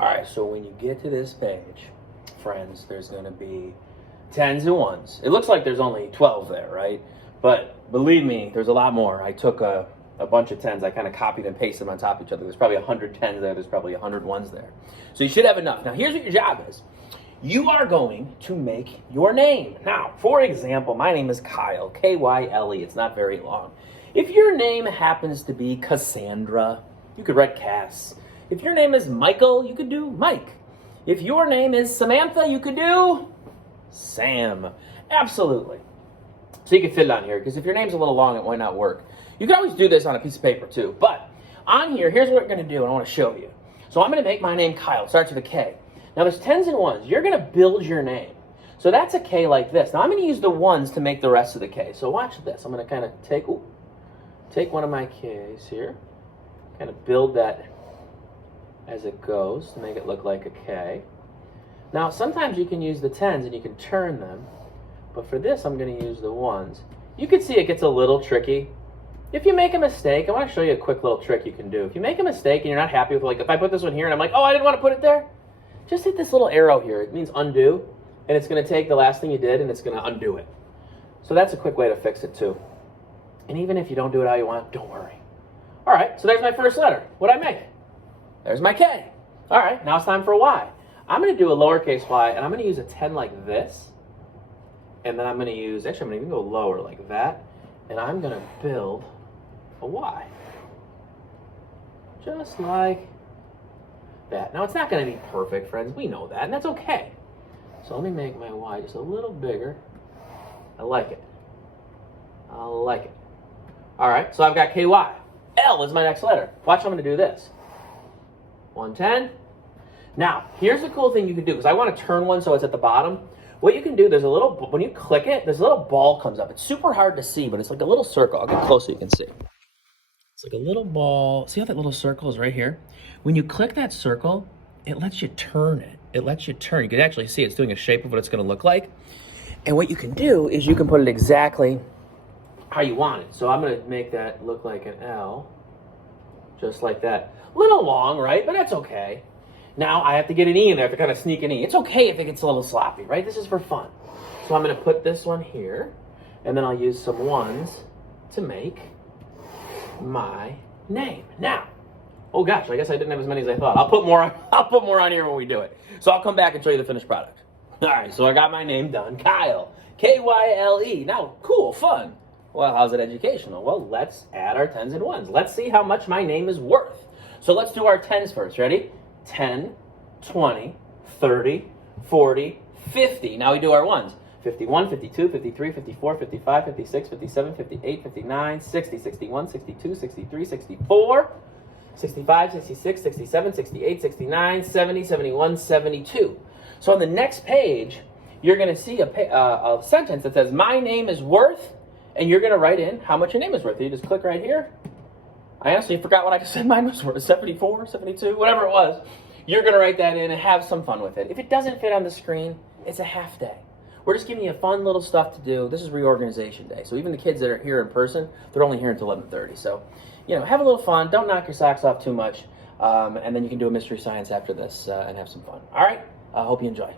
All right, so when you get to this page, friends, there's going to be tens and ones. It looks like there's only 12 there, right? But believe me, there's a lot more. I took a bunch of tens. I kind of copied and pasted them on top of each other. There's probably 100 tens there. There's probably 100 ones there. So you should have enough. Now, here's what your job is. You are going to make your name. Now, for example, my name is Kyle, K-Y-L-E. It's not very long. If your name happens to be Cassandra, you could write Cass. If your name is Michael, you could do Mike. If your name is Samantha, you could do Sam. Absolutely. So you can fit it on here, because if your name's a little long, it might not work. You can always do this on a piece of paper too, but on here, here's what we're going to do, and I want to show you. So I'm going to make my name Kyle. It starts with a K. Now there's tens and ones. You're going to build your name. So that's a K like this. Now I'm going to use the ones to make the rest of the K. So watch this. I'm going to kind of take one of my Ks here, kind of build that as it goes to make it look like a K. Now sometimes you can use the tens and you can turn them, but for this I'm going to use the ones. You can see it gets a little tricky. If you make a mistake, I want to show you a quick little trick you can do. If you make a mistake and you're not happy with, like, if I put this one here and I'm like, oh, I didn't want to put it there, just hit this little arrow here. It means undo, and it's going to take the last thing you did and it's going to undo it. So that's a quick way to fix it too. And even if you don't do it how you want, don't worry. All right, so there's my first letter. What'd I make? There's my K. All right, now it's time for a Y. I'm going to do a lowercase y, and I'm going to use a 10 like this. And then I'm going to use, actually I'm going to even go lower like that. And I'm going to build a Y. Just like that. Now it's not going to be perfect, friends. We know that, and that's okay. So let me make my Y just a little bigger. I like it. I like it. All right, so I've got KY. L is my next letter. Watch, I'm going to do this. 110. Now, here's the cool thing you can do, because I want to turn one so it's at the bottom. What you can do, there's a little, when you click it, there's a little ball comes up. It's super hard to see, but it's like a little circle. I'll get close so you can see. It's like a little ball. See how that little circle is right here? When you click that circle, it lets you turn it. It lets you turn. You can actually see it's doing a shape of what it's going to look like. And what you can do is you can put it exactly how you want it. So I'm going to make that look like an L, just like that. A little long, right? But that's okay. Now I have to get an E in there. I have to kind of sneak an E. It's okay if it gets a little sloppy, right? This is for fun. So I'm going to put this one here, and then I'll use some ones to make my name. Now, oh gosh, I guess I didn't have as many as I thought. I'll put more on here when we do it. So I'll come back and show you the finished product. All right, so I got my name done. Kyle, K-Y-L-E. Now, cool, fun. Well, how's it educational? Well, let's add our tens and ones. Let's see how much my name is worth. So let's do our tens first. Ready? 10, 20, 30, 40, 50. Now we do our ones. 51, 52, 53, 54, 55, 56, 57, 58, 59, 60, 61, 62, 63, 64, 65, 66, 67, 68, 69, 70, 71, 72. So on the next page, you're going to see a sentence that says, my name is worth, and you're going to write in how much your name is worth. You just click right here. I honestly forgot what I just said mine was worth, 74, 72, whatever it was. You're going to write that in and have some fun with it. If it doesn't fit on the screen, it's a half day. We're just giving you fun little stuff to do. This is reorganization day. So even the kids that are here in person, they're only here until 11:30. So, have a little fun. Don't knock your socks off too much. And then you can do a mystery science after this and have some fun. All right? I hope you enjoy.